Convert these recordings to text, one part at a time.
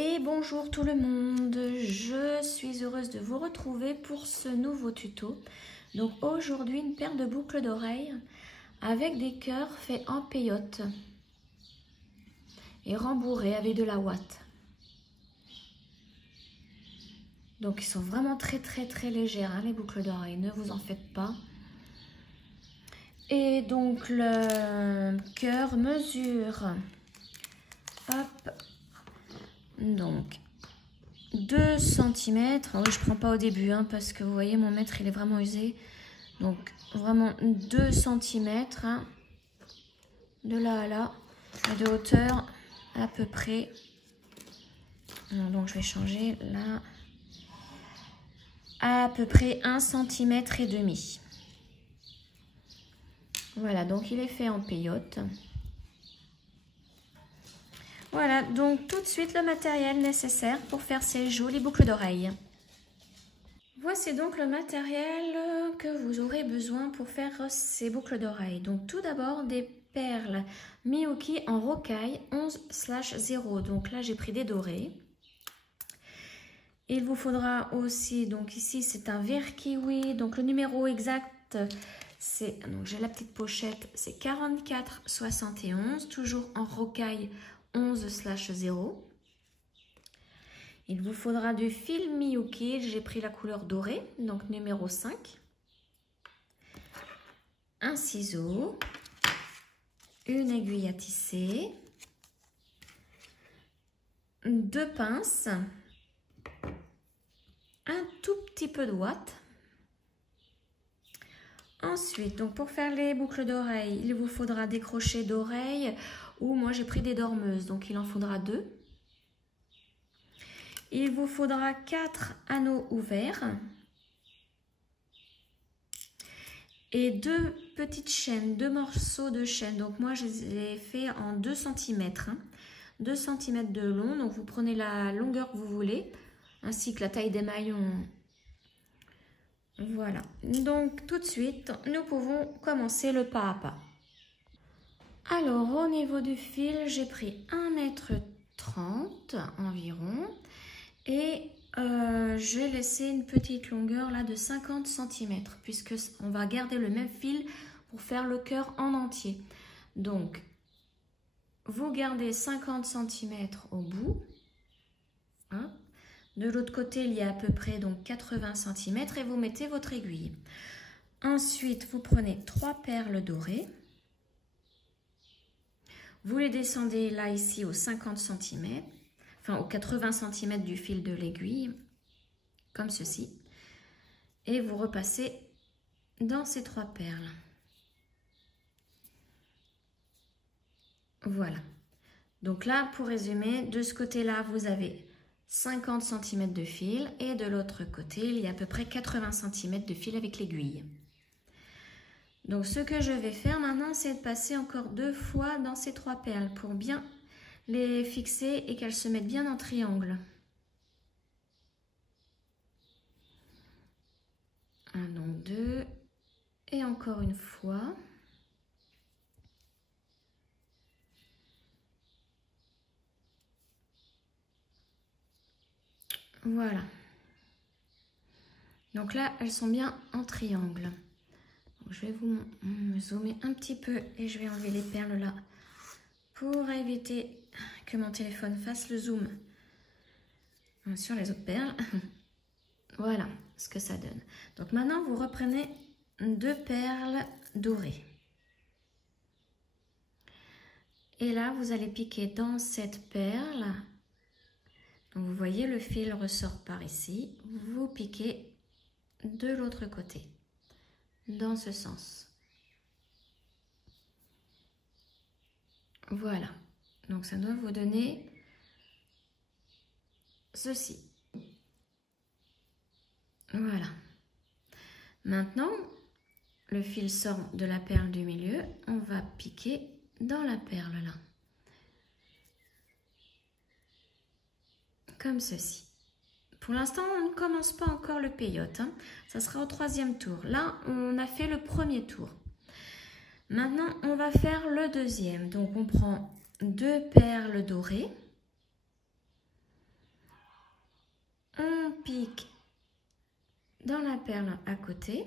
Et bonjour tout le monde, je suis heureuse de vous retrouver pour ce nouveau tuto. Donc aujourd'hui une paire de boucles d'oreilles avec des cœurs faits en peyote et rembourrés avec de la ouate. Donc ils sont vraiment très légères hein, les boucles d'oreilles, ne vous en faites pas. Et donc le cœur mesure, hop, donc 2 cm. Oui, je prends pas au début hein, parce que vous voyez mon mètre il est vraiment usé. Donc vraiment 2 cm hein, de là à là et de hauteur à peu près. Donc je vais changer là à peu près 1,5 cm. Voilà, donc il est fait en peyote. Voilà, donc tout de suite le matériel nécessaire pour faire ces jolies boucles d'oreilles. Voici donc le matériel que vous aurez besoin pour faire ces boucles d'oreilles. Donc tout d'abord des perles Miyuki en rocaille 11/0. Donc là j'ai pris des dorés. Il vous faudra aussi, donc ici c'est un vert kiwi. Donc le numéro exact c'est, donc j'ai la petite pochette, c'est 44,71, toujours en rocaille 11/0. Il vous faudra du fil Miyuki, j'ai pris la couleur dorée, donc numéro 5. Un ciseau, une aiguille à tisser, 2 pinces, un tout petit peu de ouate. Ensuite, donc pour faire les boucles d'oreilles, il vous faudra des crochets d'oreilles ou moi j'ai pris des dormeuses, donc il en faudra 2. Il vous faudra 4 anneaux ouverts et 2 petites chaînes, 2 morceaux de chaîne. Donc moi je les ai fait en 2 cm, hein, 2 cm de long. Donc vous prenez la longueur que vous voulez, ainsi que la taille des maillons. Voilà, donc tout de suite, nous pouvons commencer le pas à pas. Alors, au niveau du fil, j'ai pris 1,30 m environ et j'ai laissé une petite longueur là de 50 cm puisque on va garder le même fil pour faire le cœur en entier. Donc, vous gardez 50 cm au bout. Hein. De l'autre côté, il y a à peu près donc 80 cm et vous mettez votre aiguille. Ensuite, vous prenez 3 perles dorées. Vous les descendez là, ici, aux 50 cm, enfin aux 80 cm du fil de l'aiguille, comme ceci. Et vous repassez dans ces 3 perles. Voilà. Donc là, pour résumer, de ce côté-là, vous avez 50 cm de fil et de l'autre côté, il y a à peu près 80 cm de fil avec l'aiguille. Donc ce que je vais faire maintenant, c'est de passer encore 2 fois dans ces 3 perles pour bien les fixer et qu'elles se mettent bien en triangle. Donc 2 et encore une fois. Voilà. Donc là, elles sont bien en triangle. Donc, je vais vous zoomer un petit peu et je vais enlever les perles là pour éviter que mon téléphone fasse le zoom sur les autres perles. Voilà ce que ça donne. Donc maintenant, vous reprenez 2 perles dorées. Et là, vous allez piquer dans cette perle. Donc, vous voyez, le fil ressort par ici. Vous piquez de l'autre côté, dans ce sens. Voilà. Donc, ça doit vous donner ceci. Voilà. Maintenant, le fil sort de la perle du milieu. On va piquer dans la perle là. Comme ceci. Pour l'instant, on ne commence pas encore le peyote. Hein. Ça sera au 3e tour. Là, on a fait le premier tour. Maintenant, on va faire le 2e. Donc, on prend 2 perles dorées. On pique dans la perle à côté.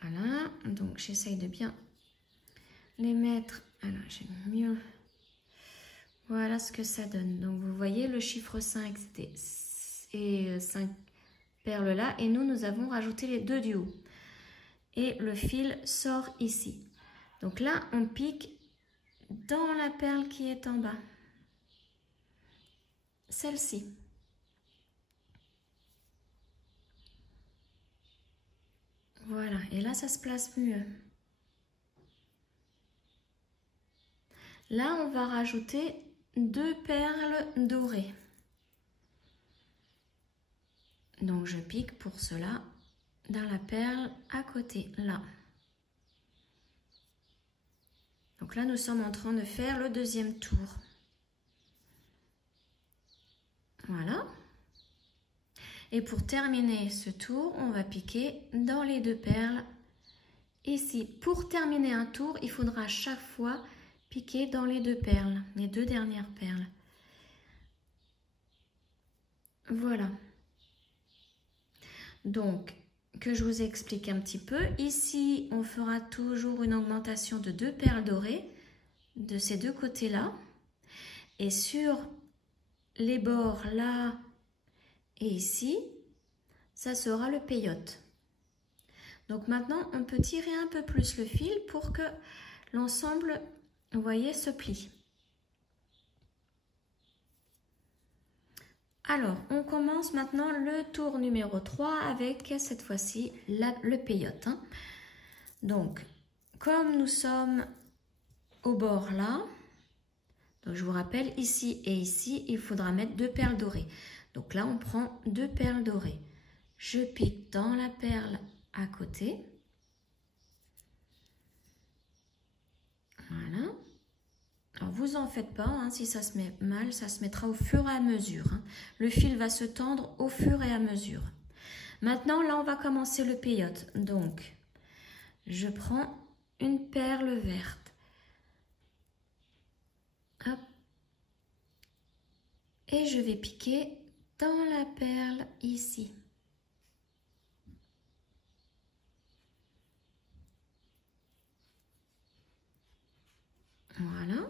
Voilà, donc j'essaye de bien les mettre. Alors, j'aime mieux. Voilà ce que ça donne. Donc, vous voyez, le chiffre 5, c'était 5 perles là. Et nous avons rajouté les 2 du haut. Et le fil sort ici. Donc là, on pique dans la perle qui est en bas. Celle-ci. Voilà, et là, ça se place mieux. Là, on va rajouter 2 perles dorées. Donc, je pique pour cela dans la perle à côté, là. Donc là, nous sommes en train de faire le deuxième tour. Voilà. Et pour terminer ce tour, on va piquer dans les 2 perles ici. Pour terminer un tour, il faudra à chaque fois piquer dans les 2 perles, les 2 dernières perles. Voilà. Donc, que je vous explique un petit peu. Ici, on fera toujours une augmentation de 2 perles dorées de ces 2 côtés-là. Et sur les bords là et ici, ça sera le peyote. Donc maintenant, on peut tirer un peu plus le fil pour que l'ensemble, vous voyez, se plie. Alors, on commence maintenant le tour numéro 3 avec cette fois-ci le peyote. Donc, comme nous sommes au bord là, donc je vous rappelle, ici et ici, il faudra mettre 2 perles dorées. Donc là, on prend 2 perles dorées. Je pique dans la perle à côté. Voilà. Alors, vous en faites pas, si ça se met mal, ça se mettra au fur et à mesure. Le fil va se tendre au fur et à mesure. Maintenant, là, on va commencer le peyote. Donc, je prends une perle verte. Hop. Et je vais piquer dans la perle ici. Voilà.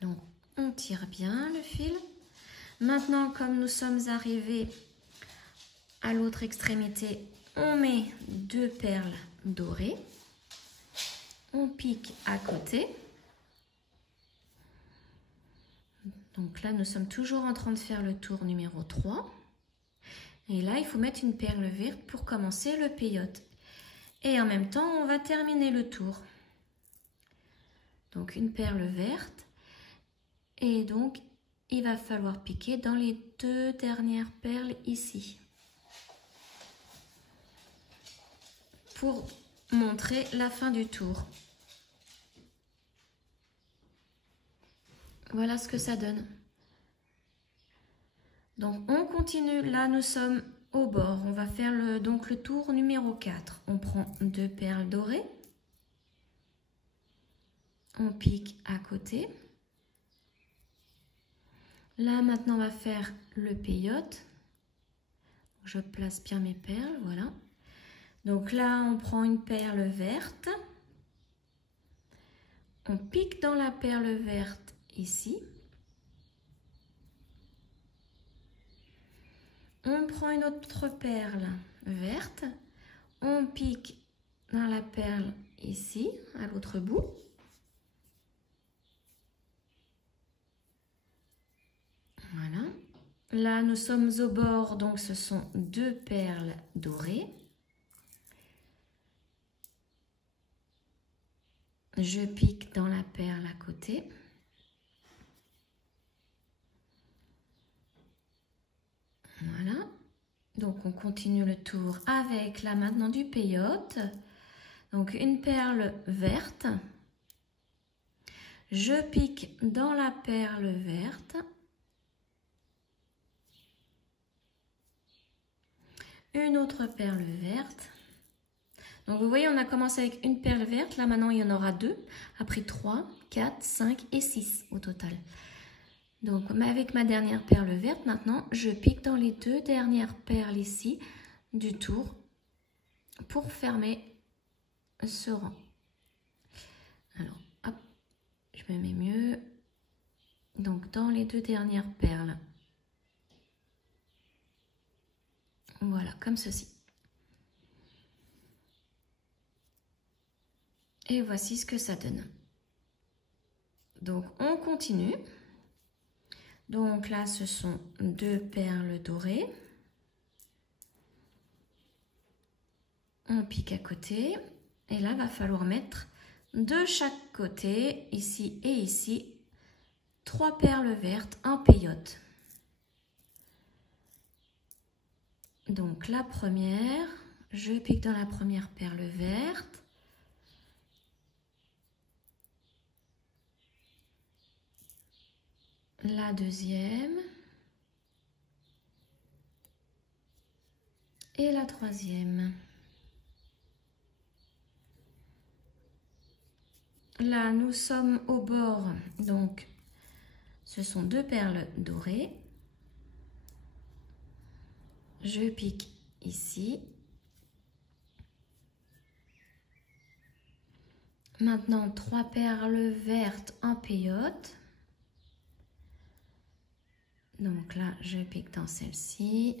Donc, on tire bien le fil. Maintenant, comme nous sommes arrivés à l'autre extrémité, on met 2 perles dorées. On pique à côté. Donc là, nous sommes toujours en train de faire le tour numéro 3. Et là, il faut mettre une perle verte pour commencer le peyote. Et en même temps, on va terminer le tour. Donc une perle verte. Et donc, il va falloir piquer dans les 2 dernières perles ici. Pour montrer la fin du tour. Voilà ce que ça donne. Donc on continue, là nous sommes au bord. On va faire donc le tour numéro 4. On prend 2 perles dorées. On pique à côté. Là maintenant on va faire le peyote. Je place bien mes perles, voilà. Donc là on prend une perle verte. On pique dans la perle verte ici. On prend une autre perle verte. On pique dans la perle ici, à l'autre bout. Voilà. Là, nous sommes au bord, donc ce sont 2 perles dorées. Je pique dans la perle à côté. Voilà. Donc, on continue le tour avec là maintenant du peyote. Donc, une perle verte. Je pique dans la perle verte. Une autre perle verte. Donc vous voyez, on a commencé avec une perle verte. Là maintenant, il y en aura 2. Après 3, 4, 5 et 6 au total. Donc avec ma dernière perle verte, maintenant, je pique dans les 2 dernières perles ici du tour pour fermer ce rang. Alors, hop, je me mets mieux. Donc dans les 2 dernières perles. Voilà, comme ceci. Et voici ce que ça donne. Donc, on continue. Donc là, ce sont 2 perles dorées. On pique à côté. Et là, il va falloir mettre de chaque côté, ici et ici, 3 perles vertes en peyote. Donc la première, je pique dans la première perle verte. La deuxième. Et la troisième. Là, nous sommes au bord, donc ce sont 2 perles dorées. Je pique ici. Maintenant, 3 perles vertes en peyote. Donc là, je pique dans celle-ci.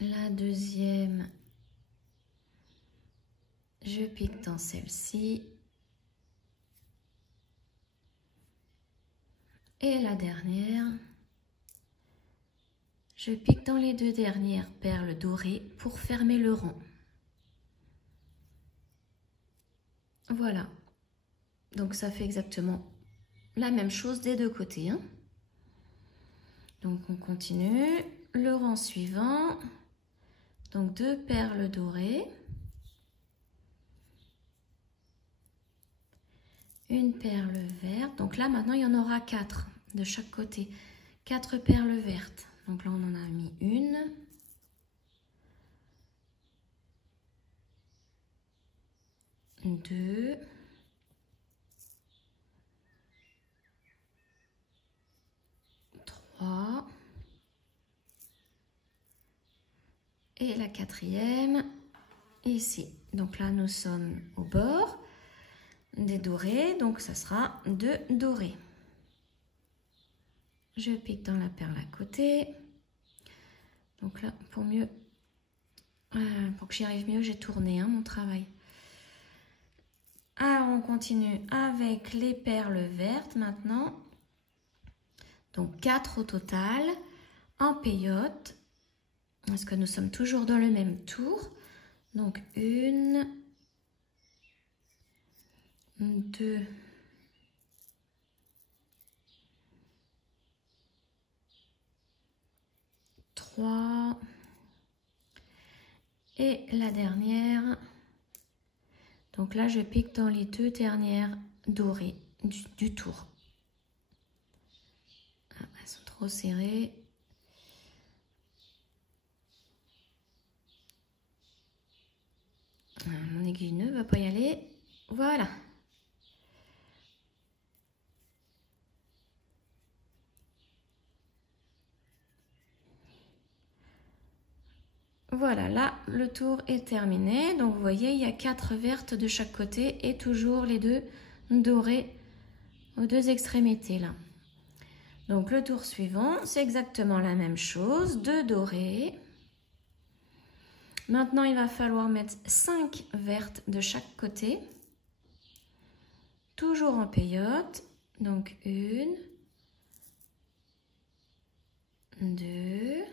La deuxième, je pique dans celle-ci. Et la dernière, je pique dans les 2 dernières perles dorées pour fermer le rang. Voilà. Donc ça fait exactement la même chose des 2 côtés. Hein. Donc on continue. Le rang suivant. Donc 2 perles dorées. Une perle verte. Donc là maintenant il y en aura 4 de chaque côté. 4 perles vertes. Donc là on en a mis une. Deux. Trois. Et la quatrième ici. Donc là nous sommes au bord des dorés. Donc ça sera 2 dorés. Je pique dans la perle à côté. Donc là, pour que j'y arrive mieux, j'ai tourné mon travail. Alors, on continue avec les perles vertes maintenant. Donc, 4 au total en peyote. Parce que nous sommes toujours dans le même tour. Donc, 1, 2, 3. Et la dernière. Donc là, je pique dans les 2 dernières dorées du tour. Ah, elles sont trop serrées. Ah, mon aiguille ne va pas y aller. Voilà. Voilà, là, le tour est terminé. Donc, vous voyez, il y a 4 vertes de chaque côté et toujours les 2 dorées aux 2 extrémités, là. Donc, le tour suivant, c'est exactement la même chose. 2 dorées. Maintenant, il va falloir mettre 5 vertes de chaque côté. Toujours en peyote. Donc, 1, 2...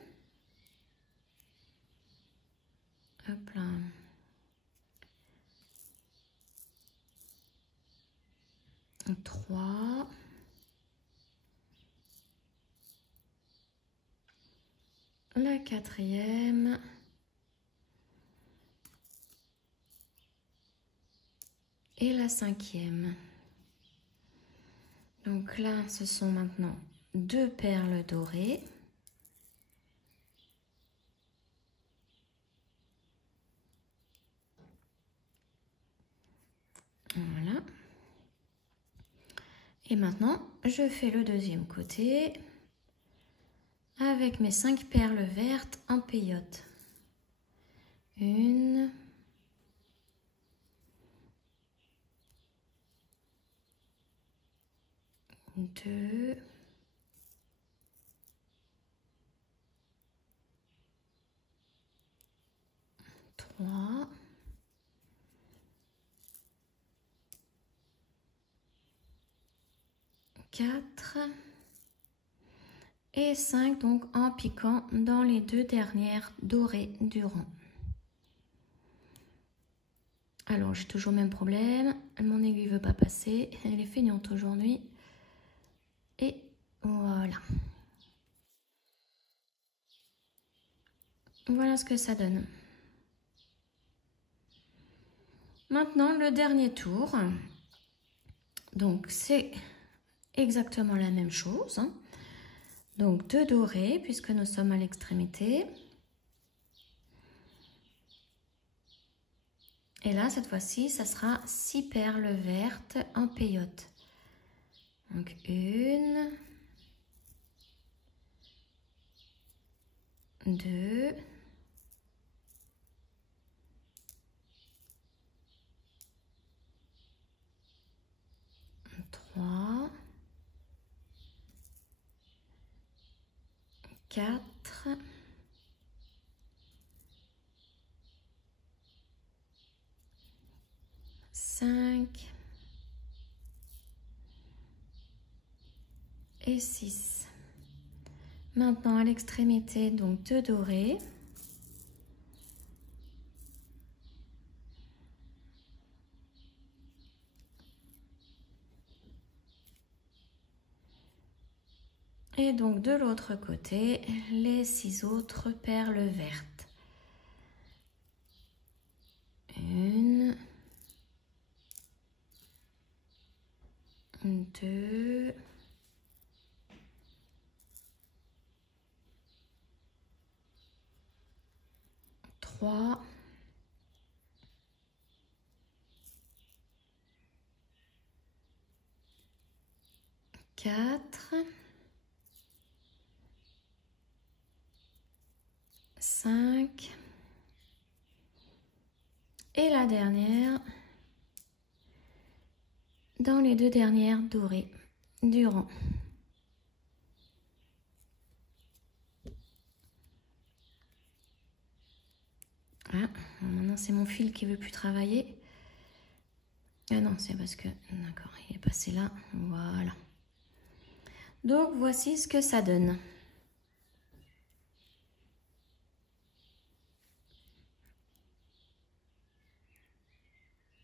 Hop là. 3. La quatrième. Et la cinquième. Donc là, ce sont maintenant 2 perles dorées. Voilà. Et maintenant, je fais le deuxième côté avec mes 5 perles vertes en peyote. 1, 2, 3, 4 et 5, donc en piquant dans les 2 dernières dorées du rang. Alors j'ai toujours le même problème, mon aiguille ne veut pas passer, elle est feignante aujourd'hui. Et voilà. Voilà ce que ça donne. Maintenant le dernier tour. Donc c'est exactement la même chose. Donc 2 dorés puisque nous sommes à l'extrémité. Et là cette fois-ci ça sera 6 perles vertes en peyote. Donc 1, 2, 3, 4, 5 et 6. Maintenant à l'extrémité, donc 2 dorés. Et donc de l'autre côté, les 6 autres perles vertes. 1, 2, 3, 4, 5 et la dernière dans les 2 dernières dorées du rang. Ah, maintenant c'est mon fil qui veut plus travailler. Ah non, c'est parce que, d'accord, il est passé là, voilà. Donc voici ce que ça donne.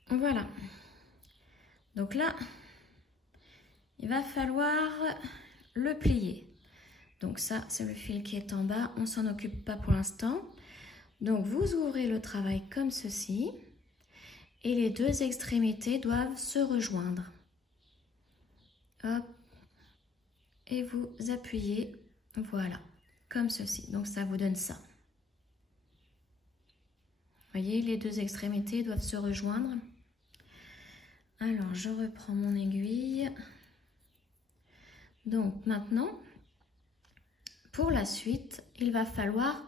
Voilà. Donc là, il va falloir le plier. Donc ça, c'est le fil qui est en bas, on s'en occupe pas pour l'instant. Donc vous ouvrez le travail comme ceci et les 2 extrémités doivent se rejoindre. Hop. Et vous appuyez, voilà, comme ceci. Donc ça vous donne ça. Vous voyez, les 2 extrémités doivent se rejoindre. Alors, je reprends mon aiguille. Donc maintenant, pour la suite, il va falloir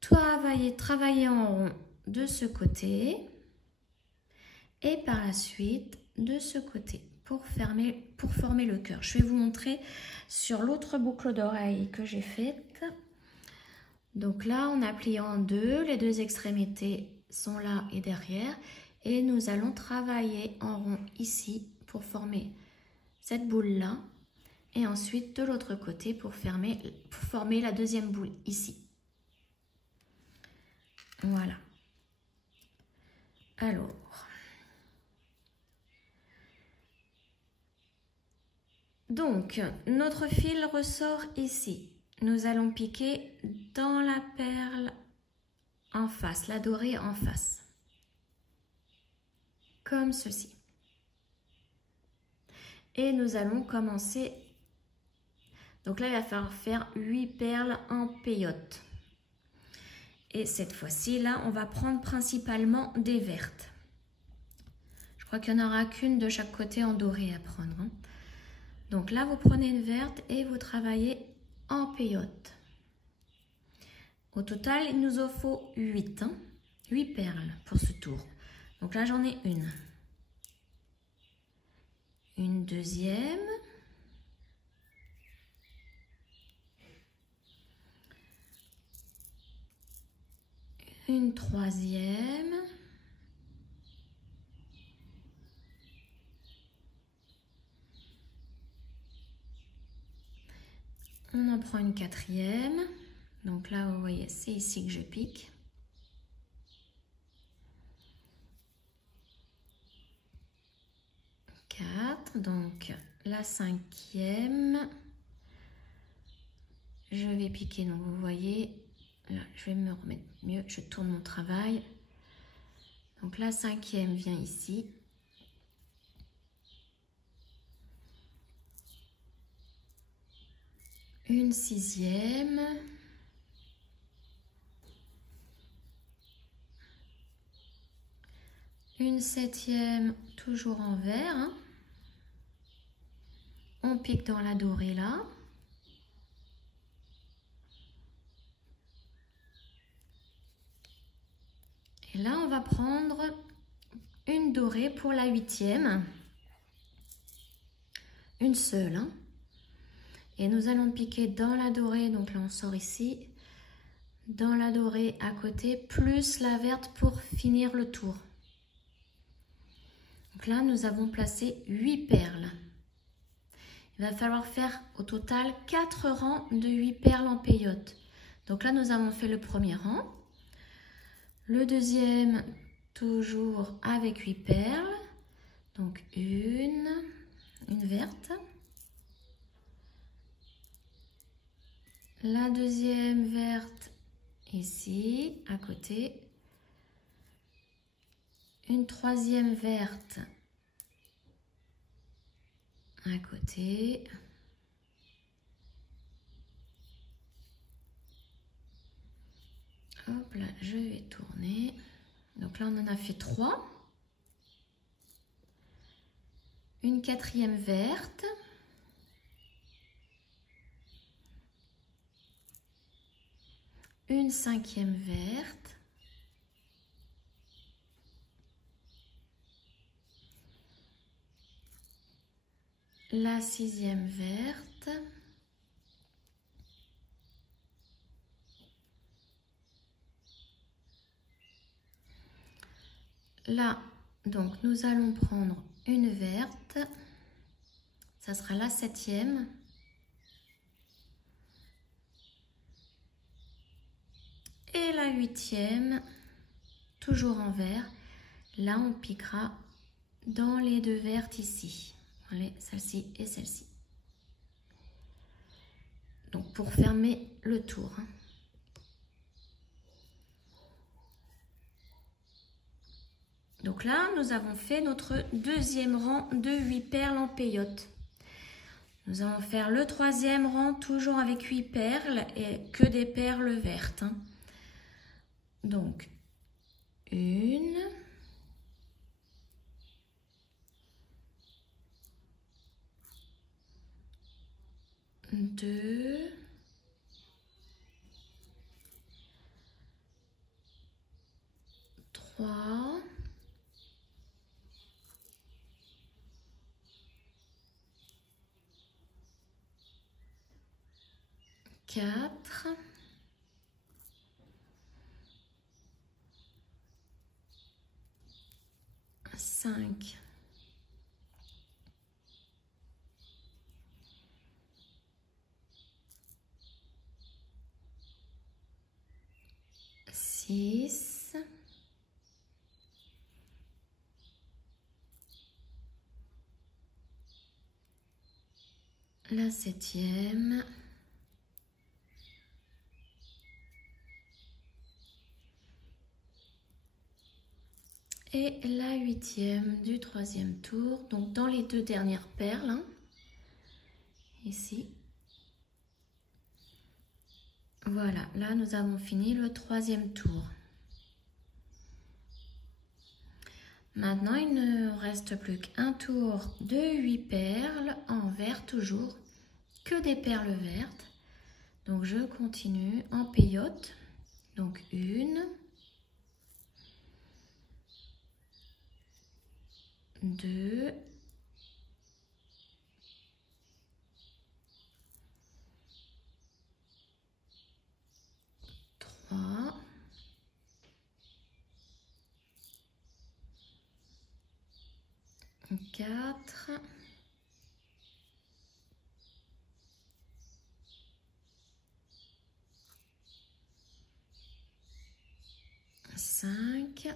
travailler en rond de ce côté et par la suite de ce côté pour former le cœur. Je vais vous montrer sur l'autre boucle d'oreille que j'ai faite. Donc là, on a plié en 2, les 2 extrémités sont là et derrière. Et nous allons travailler en rond ici pour former cette boule-là. Et ensuite de l'autre côté pour former la deuxième boule ici. Voilà. Alors. Donc, notre fil ressort ici. Nous allons piquer dans la perle en face, la dorée en face. Comme ceci. Et nous allons commencer. Donc là, il va falloir faire 8 perles en peyote. Et cette fois-ci, là, on va prendre principalement des vertes. crois qu'il n'y en aura qu'une de chaque côté en doré à prendre. Hein. Donc là, vous prenez une verte et vous travaillez en peyote. Au total, il nous en faut 8. 8 perles pour ce tour. Donc là, j'en ai une. Une deuxième. Une troisième. On en prend une quatrième. Donc là, vous voyez, c'est ici que je pique. Donc la cinquième, je vais piquer. Donc vous voyez, là, je vais me remettre mieux. Je tourne mon travail. Donc la cinquième vient ici. Une sixième. Une septième, toujours en vert. Hein. On pique dans la dorée là. Et là, on va prendre une dorée pour la huitième. Une seule. Hein. Et nous allons piquer dans la dorée. Donc là, on sort ici. Dans la dorée à côté, plus la verte pour finir le tour. Donc là, nous avons placé 8 perles. Il va falloir faire au total 4 rangs de 8 perles en peyote. Donc là, nous avons fait le premier rang. Le deuxième, toujours avec 8 perles. Donc une verte. La deuxième verte ici, à côté. Une troisième verte à côté. Hop là, je vais tourner. Donc là, on en a fait 3. Une quatrième verte. Une cinquième verte. La sixième verte. Là, donc, nous allons prendre une verte. Ça sera la septième. Et la huitième, toujours en vert. Là, on piquera dans les deux vertes ici. Allez, celle-ci et celle-ci. Donc, pour fermer le tour. Donc là, nous avons fait notre deuxième rang de 8 perles en peyote. Nous allons faire le troisième rang, toujours avec 8 perles et que des perles vertes. Donc, une, deux, trois, quatre, 5, 6, la septième, et la huitième du troisième tour, donc dans les deux dernières perles, hein, ici. Voilà, là nous avons fini le troisième tour. Maintenant, il ne reste plus qu'un tour de 8 perles en vert toujours, que des perles vertes. Donc, je continue en peyote. Donc, 1, 2, 3, 4, 5,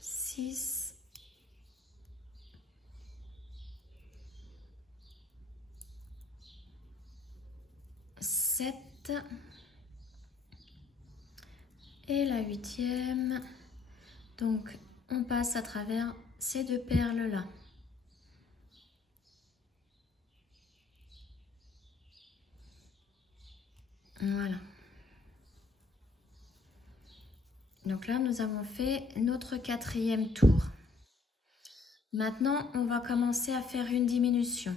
6, 7 et la 8e. Donc, on passe à travers ces deux perles-là. Voilà. Donc là, nous avons fait notre 4e tour. Maintenant, on va commencer à faire une diminution.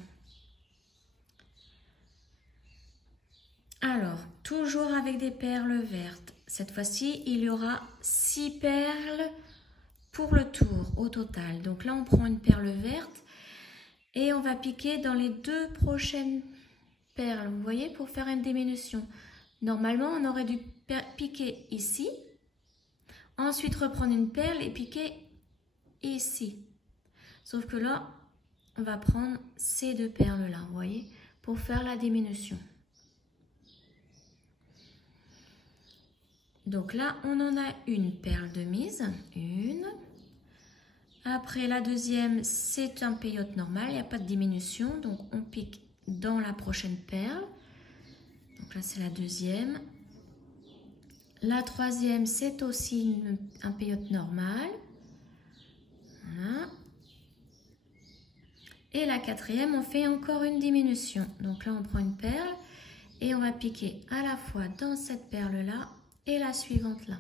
Alors, toujours avec des perles vertes. Cette fois-ci, il y aura 6 perles pour le tour au total. Donc là, on prend une perle verte et on va piquer dans les 2 prochaines perles. Vous voyez, pour faire une diminution. Normalement, on aurait dû piquer ici. Ensuite, reprendre une perle et piquer ici. Sauf que là, on va prendre ces 2 perles-là, vous voyez, pour faire la diminution. Donc là, on en a une perle de mise, une. Après, la deuxième, c'est un peyote normal, il n'y a pas de diminution. Donc, on pique dans la prochaine perle. Donc là, c'est la deuxième. La troisième, c'est aussi un peyote normal. Voilà. Et la quatrième, on fait encore une diminution. Donc là, on prend une perle et on va piquer à la fois dans cette perle-là et la suivante là.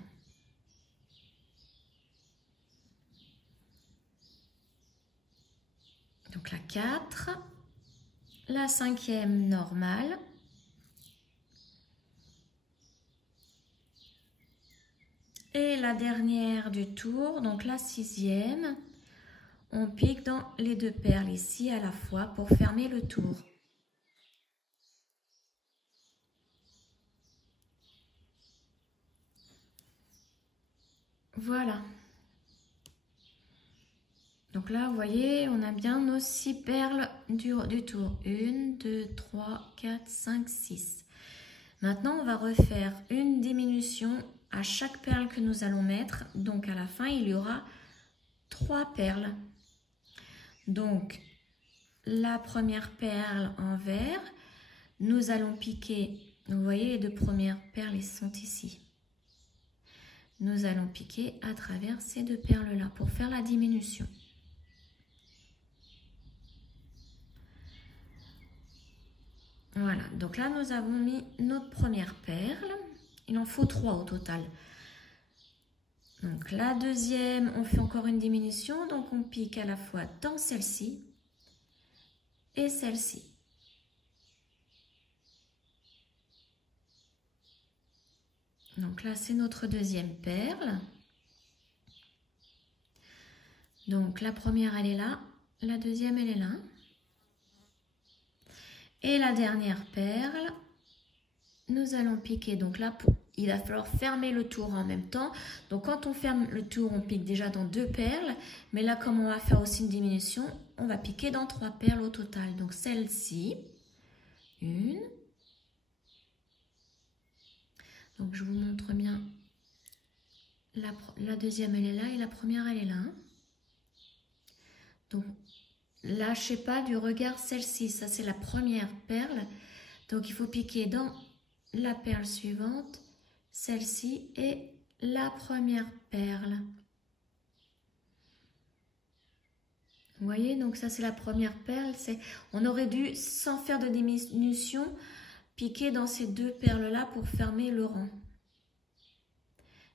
Donc la 4, la 5e normale, et la dernière du tour, donc la 6e, on pique dans les 2 perles ici à la fois pour fermer le tour. Voilà. Donc là, vous voyez, on a bien nos 6 perles du tour. 1, 2, 3, 4, 5, 6. Maintenant, on va refaire une diminution à chaque perle que nous allons mettre. Donc, à la fin, il y aura 3 perles. Donc, la première perle en vert, nous allons piquer. Vous voyez, les 2 premières perles, elles sont ici. Nous allons piquer à travers ces 2 perles-là pour faire la diminution. Voilà, donc là, nous avons mis notre première perle. Il en faut 3 au total. Donc la deuxième, on fait encore une diminution. Donc on pique à la fois dans celle-ci et celle-ci. Donc là, c'est notre deuxième perle. Donc la première, elle est là. La deuxième, elle est là. Et la dernière perle, nous allons piquer. Donc là, il va falloir fermer le tour en même temps. Donc quand on ferme le tour, on pique déjà dans 2 perles. Mais là, comme on va faire aussi une diminution, on va piquer dans 3 perles au total. Donc celle-ci, une. Donc je vous montre bien. La deuxième, elle est là et la première, elle est là. Donc, lâchez pas du regard celle-ci. Ça, c'est la première perle. Donc, il faut piquer dans la perle suivante, celle-ci et la première perle. Vous voyez, donc ça, c'est la première perle. On aurait dû, sans faire de diminution, piquer dans ces 2 perles-là pour fermer le rang.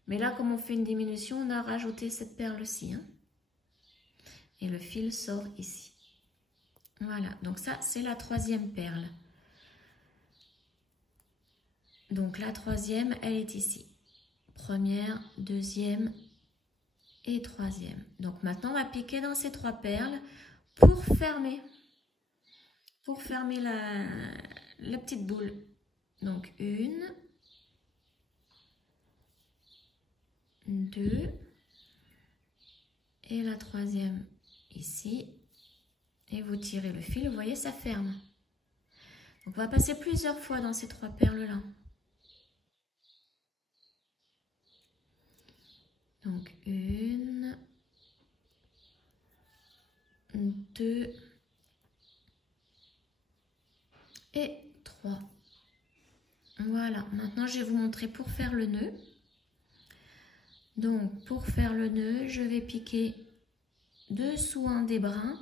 Mais là, comme on fait une diminution, on a rajouté cette perle-ci. Hein. Et le fil sort ici. Voilà, donc ça, c'est la troisième perle. Donc la troisième, elle est ici. Première, deuxième et troisième. Donc maintenant, on va piquer dans ces 3 perles pour fermer la petite boule. Donc 1, 2 et la troisième ici. Et vous tirez le fil, vous voyez, ça ferme. Donc on va passer plusieurs fois dans ces 3 perles-là. Donc 1, 2 et 3. Voilà, maintenant je vais vous montrer pour faire le nœud. Donc pour faire le nœud, je vais piquer dessous un des brins,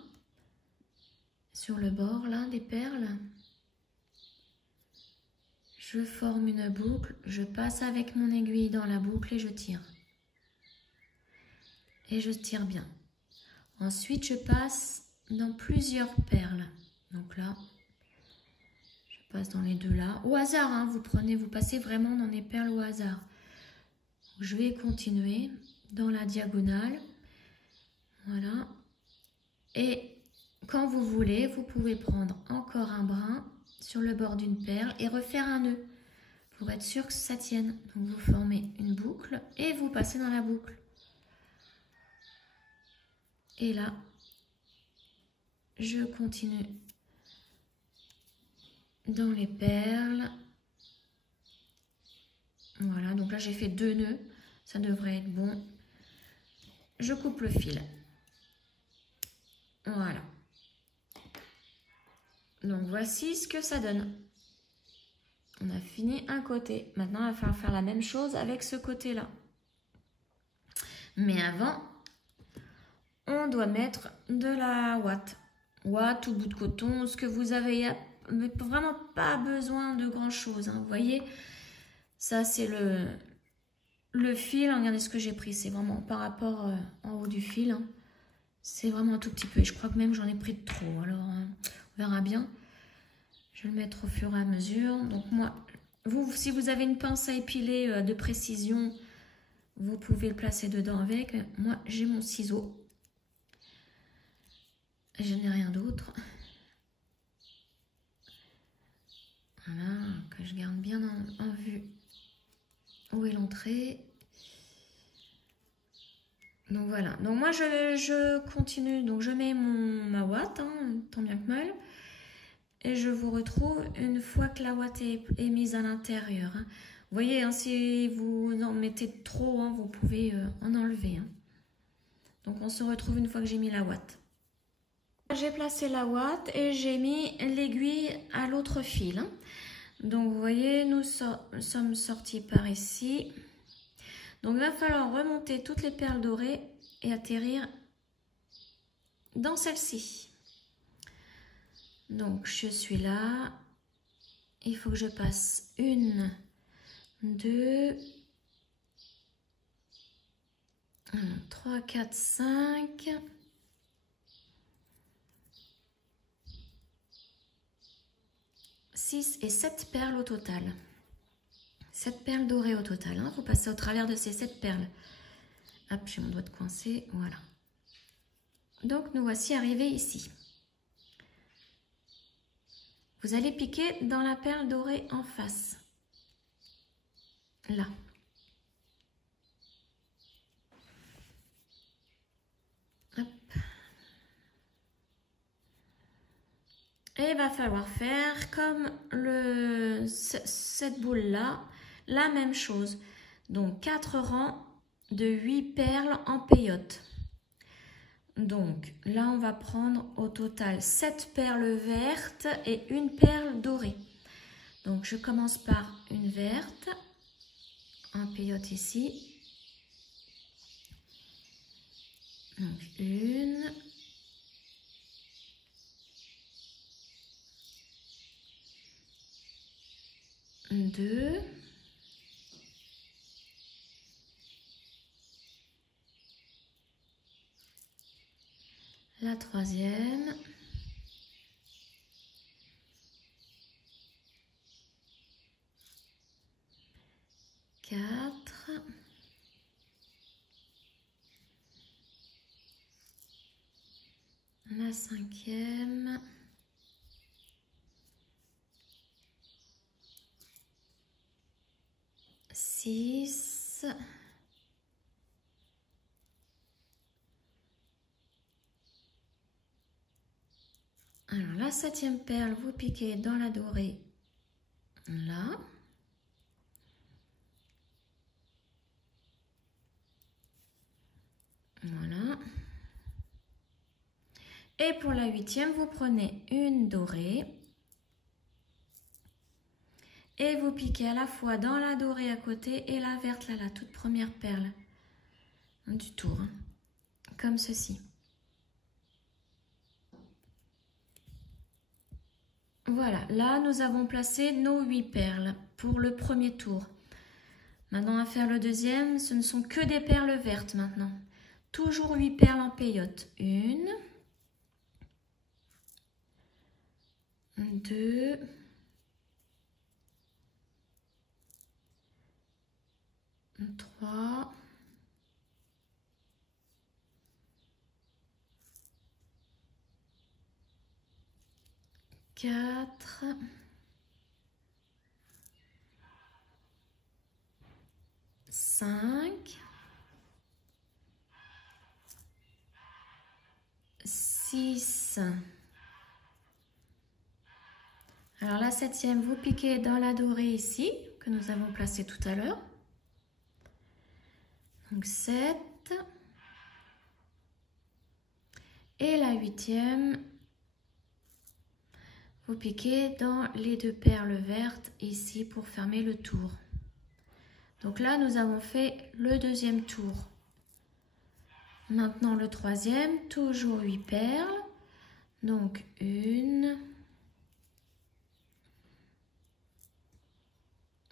sur le bord là des perles. Je forme une boucle, je passe avec mon aiguille dans la boucle et je tire. Et je tire bien. Ensuite, je passe dans plusieurs perles. Donc là, je passe dans les 2 là. Au hasard, hein, vous passez vraiment dans les perles au hasard. Je vais continuer dans la diagonale. Voilà. Et quand vous voulez, vous pouvez prendre encore un brin sur le bord d'une perle et refaire un nœud pour être sûr que ça tienne. Donc vous formez une boucle et vous passez dans la boucle. Et là, je continue dans les perles. Voilà, donc là j'ai fait 2 nœuds, ça devrait être bon. Je coupe le fil. Voilà. Donc voici ce que ça donne. On a fini un côté. Maintenant, il va falloir faire la même chose avec ce côté-là. Mais avant, on doit mettre de la ouate. Ouate ou bout de coton, ce que vous avez. Mais vraiment pas besoin de grand-chose. Hein. Vous voyez, ça c'est le fil. Regardez ce que j'ai pris. C'est vraiment par rapport en haut du fil. Hein. C'est vraiment un tout petit peu. Et je crois que même j'en ai pris de trop. Alors, on verra bien. Je vais le mettre au fur et à mesure. Donc moi, si vous avez une pince à épiler de précision, vous pouvez le placer dedans avec. Moi, j'ai mon ciseau. Je n'ai rien d'autre. Voilà, que je garde bien en vue où est l'entrée. Donc voilà. Donc moi, je continue. Donc je mets ma ouate, hein, tant bien que mal. Et je vous retrouve une fois que la ouate est mise à l'intérieur. Hein. Vous voyez, hein, si vous en mettez trop, hein, vous pouvez en enlever. Hein. Donc on se retrouve une fois que j'ai mis la ouate. J'ai placé la ouate et j'ai mis l'aiguille à l'autre fil. Hein. Donc vous voyez, nous sommes sortis par ici. Donc il va falloir remonter toutes les perles dorées et atterrir dans celle-ci. Donc je suis là, il faut que je passe 1, 2, 3, 4, 5, 6 et 7 perles au total. 7 perles dorées au total, hein. Vous passez au travers de ces 7 perles. Hop, j'ai mon doigt de coincé, voilà. Donc nous voici arrivés ici. Vous allez piquer dans la perle dorée en face. Là. Hop. Et il va falloir faire comme cette boule-là, la même chose. Donc 4 rangs de 8 perles en peyote. Donc là, on va prendre au total 7 perles vertes et une perle dorée. Donc je commence par une verte, un peyote ici. Donc une, deux, la troisième, quatre, la cinquième, six, alors la septième perle, vous piquez dans la dorée, là. Voilà. Et pour la huitième, vous prenez une dorée et vous piquez à la fois dans la dorée à côté et la verte, là, la toute première perle du tour, hein, comme ceci. Voilà, là nous avons placé nos 8 perles pour le premier tour. Maintenant à faire le deuxième, ce ne sont que des perles vertes maintenant. Toujours 8 perles en peyote. 1, 2, 3, 4, 5, 6. Alors la septième, vous piquez dans la dorée ici, que nous avons placée tout à l'heure. Donc 7. Et la huitième, vous piquez dans les 2 perles vertes ici pour fermer le tour. Donc là, nous avons fait le deuxième tour. Maintenant le troisième, toujours 8 perles. Donc 1,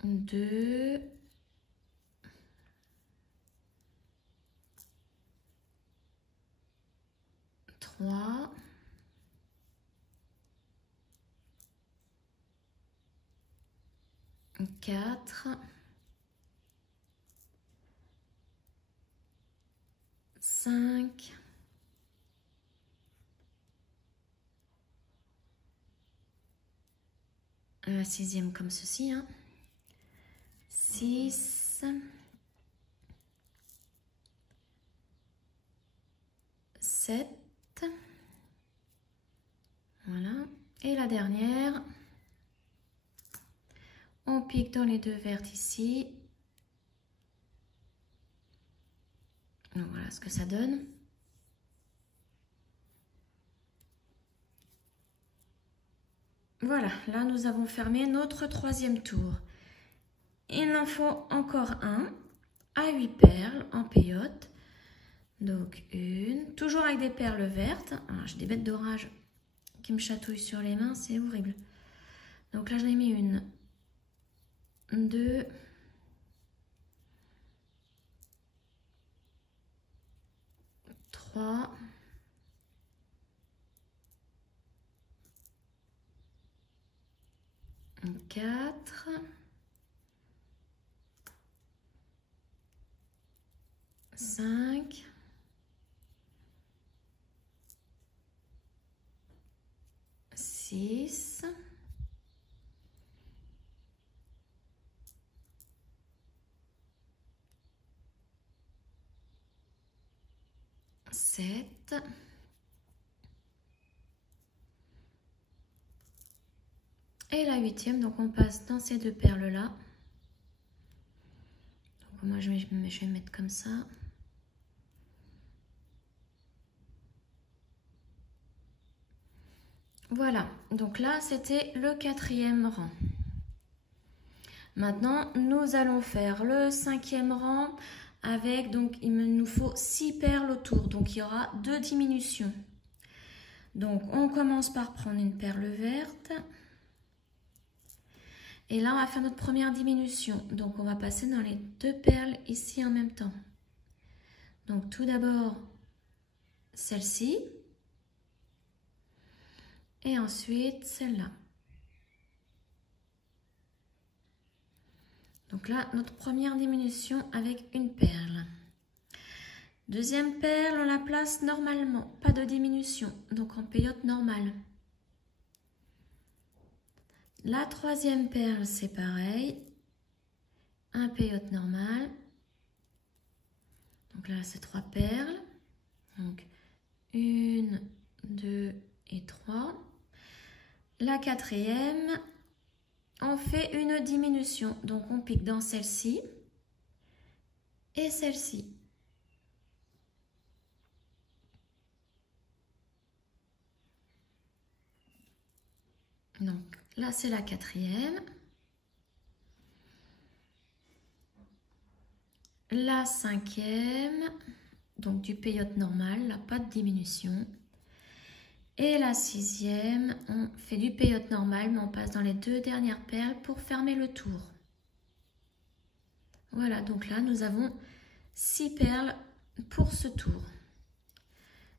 2, 3, 4, 5, 6e comme ceci, hein. 6, 7, voilà, et la dernière, on pique dans les 2 vertes ici. Donc voilà ce que ça donne. Voilà, là nous avons fermé notre troisième tour. Il en faut encore un à 8 perles en peyote. Donc une, toujours avec des perles vertes. J'ai des bêtes d'orage qui me chatouillent sur les mains, c'est horrible. Donc là j'en ai mis une, 2, 3, 4, 5, 6, 7, et la huitième, donc on passe dans ces 2 perles là. Donc moi je vais mettre comme ça. Voilà, donc là c'était le 4e rang. Maintenant nous allons faire le 5e rang avec, donc il nous faut 6 perles autour, donc il y aura 2 diminutions. Donc on commence par prendre une perle verte. Et là on va faire notre première diminution, donc on va passer dans les 2 perles ici en même temps. Donc tout d'abord celle-ci. et ensuite celle-là. Donc là, notre première diminution avec une perle. Deuxième perle, on la place normalement, pas de diminution, donc en peyote normale. La troisième perle, c'est pareil, un peyote normal. Donc là, c'est 3 perles. Donc 1, 2 et 3. La quatrième, on fait une diminution. Donc on pique dans celle-ci et celle-ci. Donc là, c'est la quatrième. La cinquième, donc du peyote normal, là, pas de diminution. Et la sixième, on fait du peyote normal, mais on passe dans les 2 dernières perles pour fermer le tour. Voilà, donc là, nous avons 6 perles pour ce tour.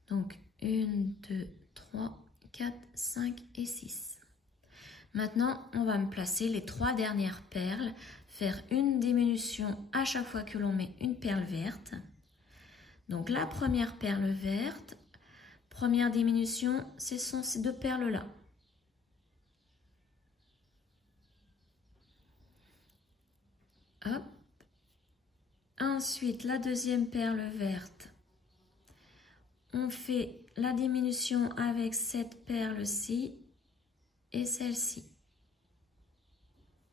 Donc 1, 2, 3, 4, 5 et 6. Maintenant, on va me placer les 3 dernières perles, faire une diminution à chaque fois que l'on met une perle verte. Donc la première perle verte, première diminution, ce sont ces 2 perles-là. Hop. Ensuite, la deuxième perle verte, on fait la diminution avec cette perle-ci et celle-ci.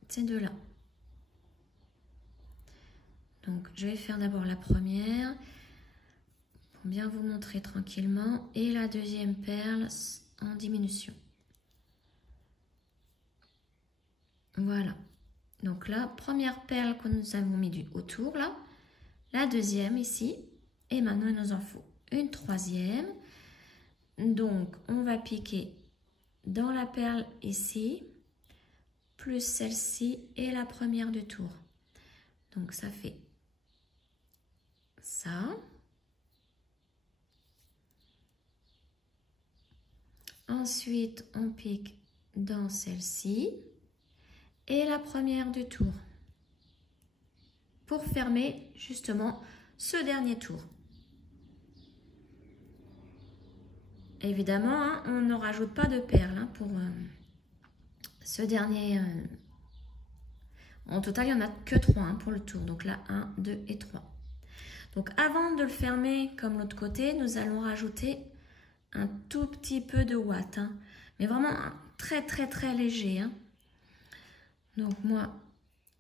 Ces deux-là. Donc, je vais faire d'abord la première pour bien vous montrer tranquillement et la deuxième perle en diminution. Voilà. Donc là, première perle que nous avons mis autour là, la deuxième ici et maintenant il nous en faut une troisième. Donc, on va piquer dans la perle ici, plus celle-ci et la première du tour. Donc, ça fait ça. Ensuite, on pique dans celle-ci et la première du tour pour fermer justement ce dernier tour. Évidemment, hein, on ne rajoute pas de perles hein, pour ce dernier. En total, il n'y en a que 3 hein, pour le tour. Donc là, 1, 2 et 3. Donc avant de le fermer comme l'autre côté, nous allons rajouter un tout petit peu de ouate. Hein, mais vraiment très léger. Hein. Donc moi,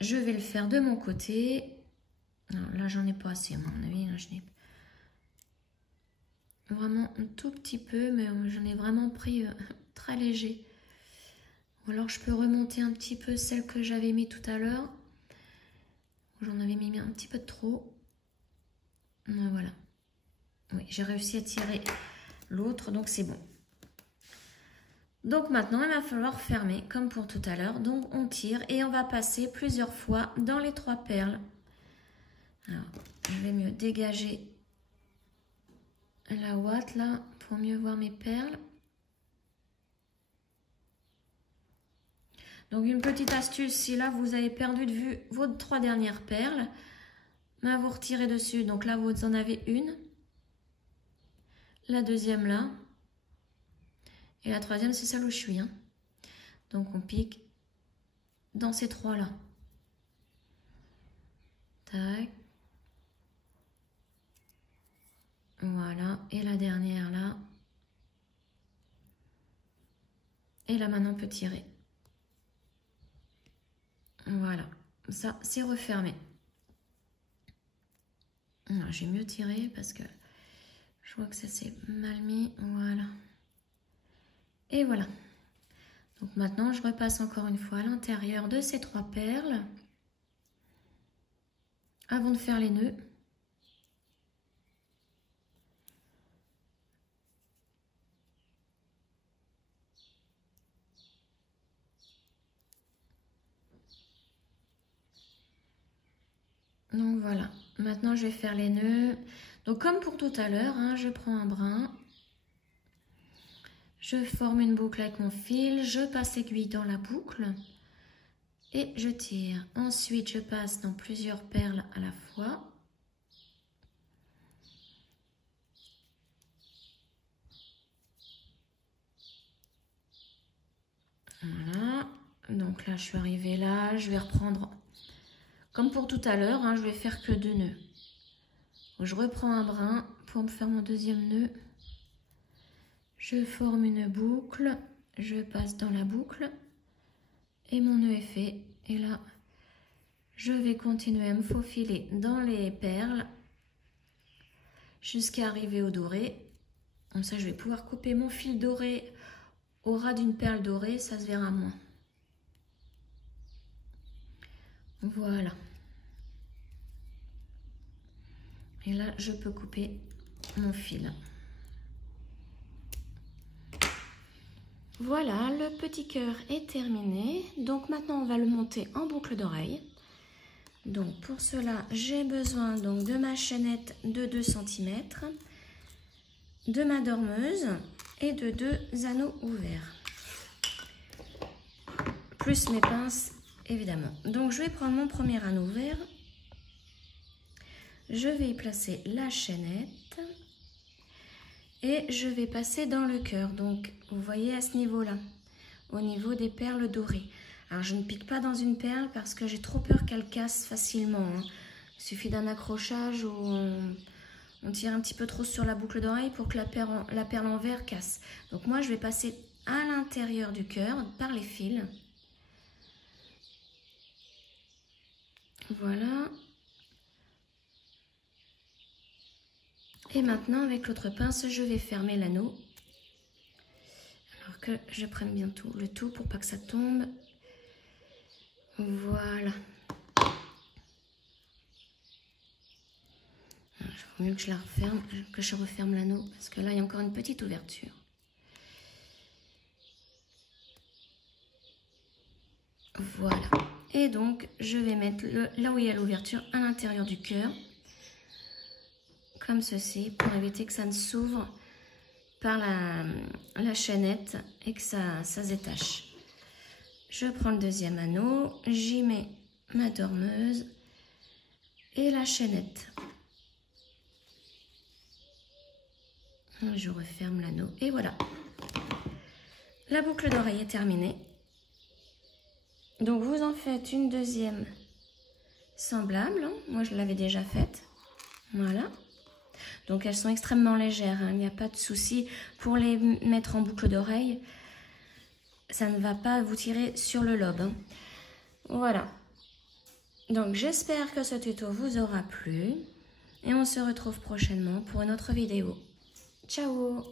je vais le faire de mon côté. Alors, là, j'en ai pas assez à mon avis. Là, je n'ai vraiment un tout petit peu, mais j'en ai vraiment pris très léger. Ou alors je peux remonter un petit peu celle que j'avais mis tout à l'heure. J'en avais mis un petit peu de trop. Voilà. Oui, j'ai réussi à tirer l'autre, donc c'est bon. Donc maintenant, il va falloir fermer comme pour tout à l'heure. Donc on tire et on va passer plusieurs fois dans les 3 perles. Alors, je vais mieux dégager la ouate là pour mieux voir mes perles. Donc une petite astuce, si là vous avez perdu de vue vos 3 dernières perles, ben, vous retirez dessus. Donc là vous en avez une, la deuxième là, et la troisième c'est celle où je suis. Hein. Donc on pique dans ces 3 là. Tac. Voilà, et la dernière là. Et là maintenant on peut tirer. Voilà, ça c'est refermé. J'ai mieux tiré parce que je vois que ça s'est mal mis. Voilà. Et voilà. Donc maintenant je repasse encore une fois à l'intérieur de ces 3 perles avant de faire les nœuds. Donc voilà, maintenant je vais faire les nœuds. Donc comme pour tout à l'heure, hein, je prends un brin, Je forme une boucle avec mon fil, je passe l'aiguille dans la boucle et je tire. Ensuite, je passe dans plusieurs perles à la fois. Voilà, donc là je suis arrivée là, je vais reprendre comme pour tout à l'heure, hein, je vais faire que 2 nœuds. Je reprends un brin pour me faire mon deuxième nœud. Je forme une boucle, je passe dans la boucle et mon nœud est fait. Et là, je vais continuer à me faufiler dans les perles jusqu'à arriver au doré. Comme ça, je vais pouvoir couper mon fil doré au ras d'une perle dorée, ça se verra moins. Voilà. Et là, je peux couper mon fil. Voilà, le petit cœur est terminé. Donc maintenant, on va le monter en boucle d'oreille. Donc pour cela, j'ai besoin donc de ma chaînette de 2 cm, de ma dormeuse et de 2 anneaux ouverts. Plus mes pinces, évidemment. Donc je vais prendre mon premier anneau ouvert. Je vais y placer la chaînette et je vais passer dans le cœur. Donc vous voyez à ce niveau-là, au niveau des perles dorées. Alors je ne pique pas dans une perle parce que j'ai trop peur qu'elle casse facilement. Hein. Il suffit d'un accrochage ou on tire un petit peu trop sur la boucle d'oreille pour que la perle en verre casse. Donc moi je vais passer à l'intérieur du cœur par les fils. Voilà. Et maintenant, avec l'autre pince, je vais fermer l'anneau. Alors que je prenne bien le tout pour pas que ça tombe. Voilà. Il vaut mieux que je la referme, que je referme l'anneau, parce que là, il y a encore une petite ouverture. Voilà. Et donc, je vais mettre là où il y a l'ouverture à l'intérieur du cœur. Comme ceci, pour éviter que ça ne s'ouvre par la chaînette et que ça se détache. Je prends le deuxième anneau, j'y mets ma dormeuse et la chaînette. Je referme l'anneau et voilà. La boucle d'oreille est terminée. Donc vous en faites une deuxième semblable, hein. Moi je l'avais déjà faite. Voilà. Donc elles sont extrêmement légères, hein. Il n'y a pas de souci pour les mettre en boucle d'oreille. Ça ne va pas vous tirer sur le lobe. Hein. Voilà. Donc j'espère que ce tuto vous aura plu. Et on se retrouve prochainement pour une autre vidéo. Ciao!